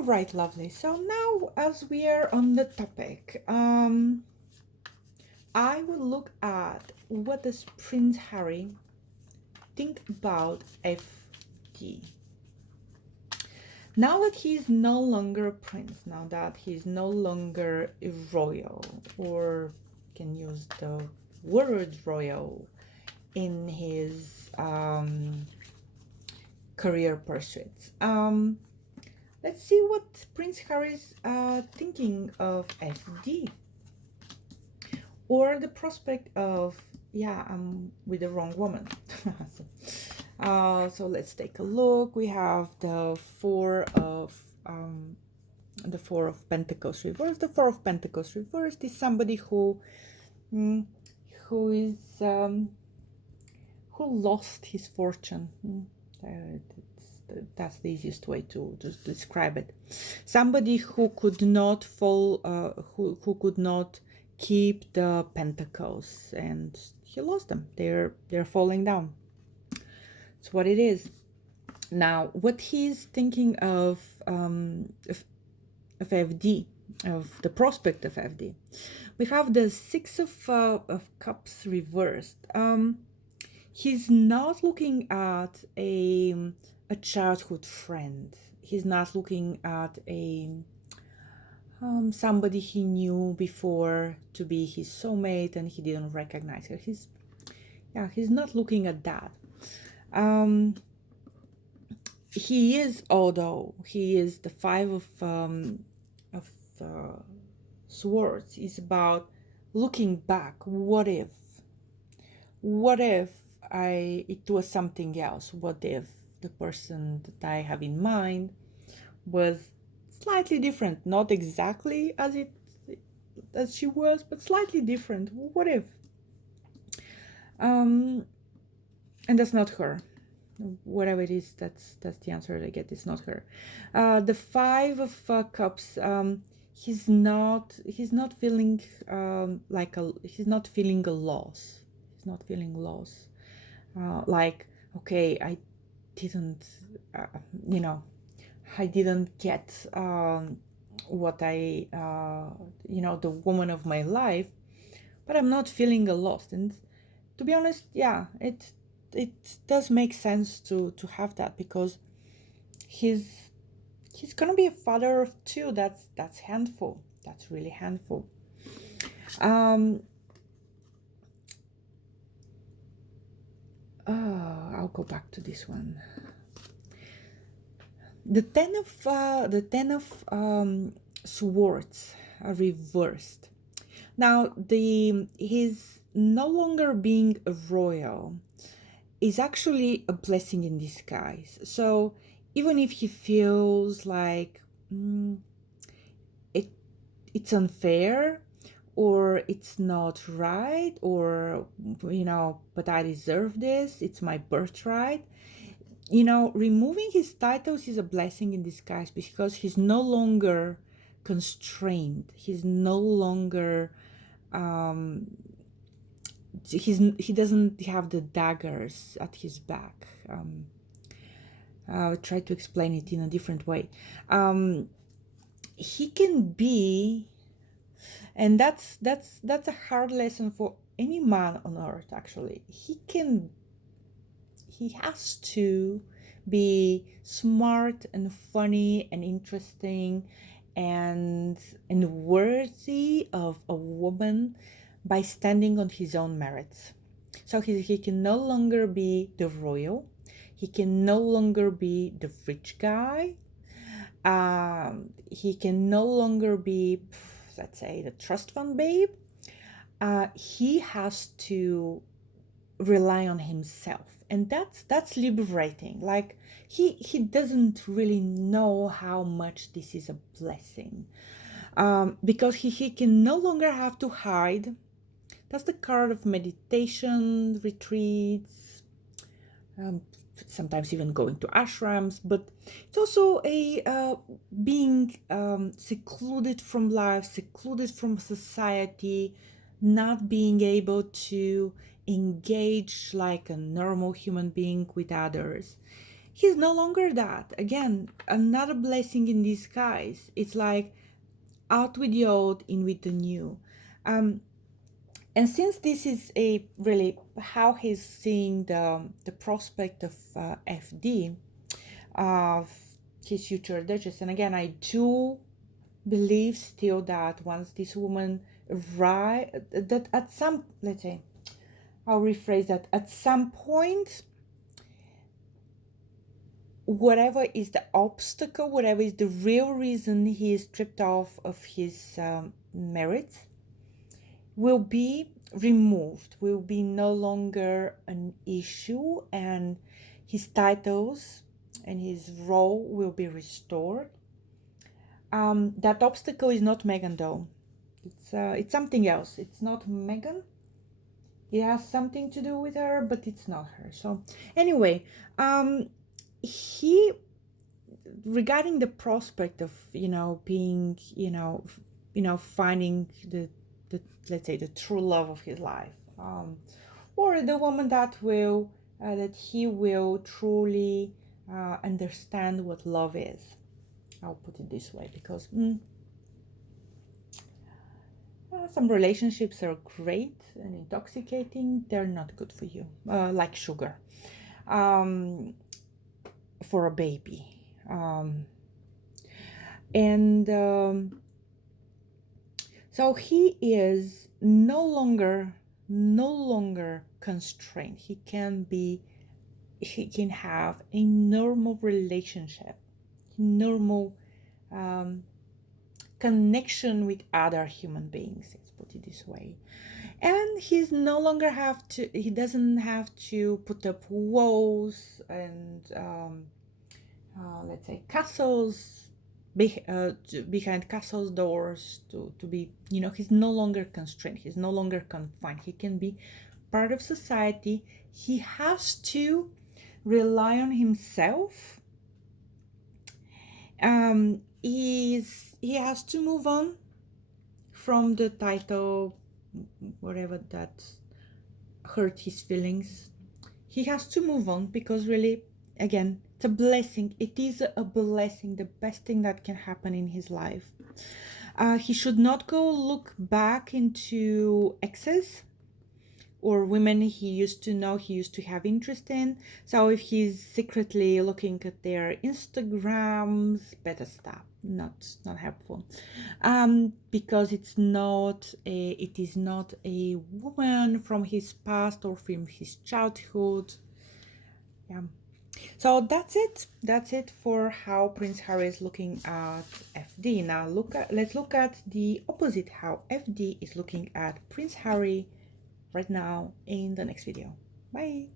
All right, lovely. So now, as we are on the topic, I will look at what does Prince Harry think about FD. Now that he's no longer a prince, now that he's no longer a royal, or can use the word royal in his career pursuits. Let's see what Prince Harry's thinking of FD, or the prospect of, yeah, I'm with the wrong woman. So let's take a look. We have the Four of Pentacles reversed. The Four of Pentacles reversed is somebody who is who lost his fortune. That's the easiest way to just describe it. Somebody who could not fall, who could not keep the pentacles, and he lost them. They're falling down. It's what it is. Now, what he's thinking of FD, of the prospect of FD, we have the Six of Cups reversed. He's not looking at a childhood friend. He's not looking at a somebody he knew before to be his soulmate and he didn't recognize her. He's not looking at that. He is, although he is the Five of Swords, is about looking back. What if it was something else? What if the person that I have in mind was slightly different, not exactly as she was, but slightly different? What if? And that's not her. Whatever it is, that's the answer I get. It's not her. The Five of Cups. He's not feeling he's not feeling a loss. He's not feeling loss. Like, okay, I didn't, I didn't get what I, the woman of my life, but I'm not feeling a loss. And to be honest, yeah, it does make sense to have that, because he's gonna be a father of two. That's handful. That's really handful. I'll go back to this one. The ten of swords are reversed. Now his no longer being a royal is actually a blessing in disguise. So even if he feels like it's unfair, or it's not right, or but I deserve this, it's my birthright, removing his titles is a blessing in disguise, because he's no longer constrained. He's no longer he doesn't have the daggers at his back. I'll try to explain it in a different way. He can be, and that's a hard lesson for any man on earth, actually. He has to be smart and funny and interesting and worthy of a woman by standing on his own merits. So he can no longer be the royal. He can no longer be the rich guy. He can no longer be, let's say, the trust fund babe. He has to rely on himself, and that's liberating. Like, he doesn't really know how much this is a blessing, because he can no longer have to hide. That's the card of meditation retreats, sometimes even going to ashrams, but it's also a being secluded from life, secluded from society, not being able to engage like a normal human being with others. he's no longer that. Again, another blessing in disguise. It's like out with the old, in with the new. And since this is a really how he's seeing the prospect of FD, of his future Duchess, and again, I do believe still that once this woman arrive, that at some, let's say, I'll rephrase that, at some point, whatever is the obstacle, whatever is the real reason he is stripped off of his merits, will be removed, will be no longer an issue, and his titles and his role will be restored. That obstacle is not Meghan, though. It's something else. It's not Meghan. It has something to do with her, but it's not her. So anyway, he, regarding the prospect of being finding the let's say the true love of his life, or the woman that he will truly understand what love is. I'll put it this way, because some relationships are great and intoxicating. They're not good for you, like sugar for a baby. So he is no longer constrained. He can have a normal relationship, normal connection with other human beings, let's put it this way. And he doesn't have to put up walls and let's say castles behind castles doors to be, he's no longer constrained, he's no longer confined. He can be part of society. He has to rely on himself. He has to move on from the title, whatever that hurt his feelings. He has to move on, because really, again, it's a blessing. It is a blessing, the best thing that can happen in his life. He should not go look back into exes or women he used to know, he used to have interest in. So if he's secretly looking at their Instagrams, better stop. Not helpful, because it is not a woman from his past or from his childhood. Yeah. So that's it for how Prince Harry is looking at FD. Now let's look at the opposite, how FD is looking at Prince Harry right now in the next video. Bye.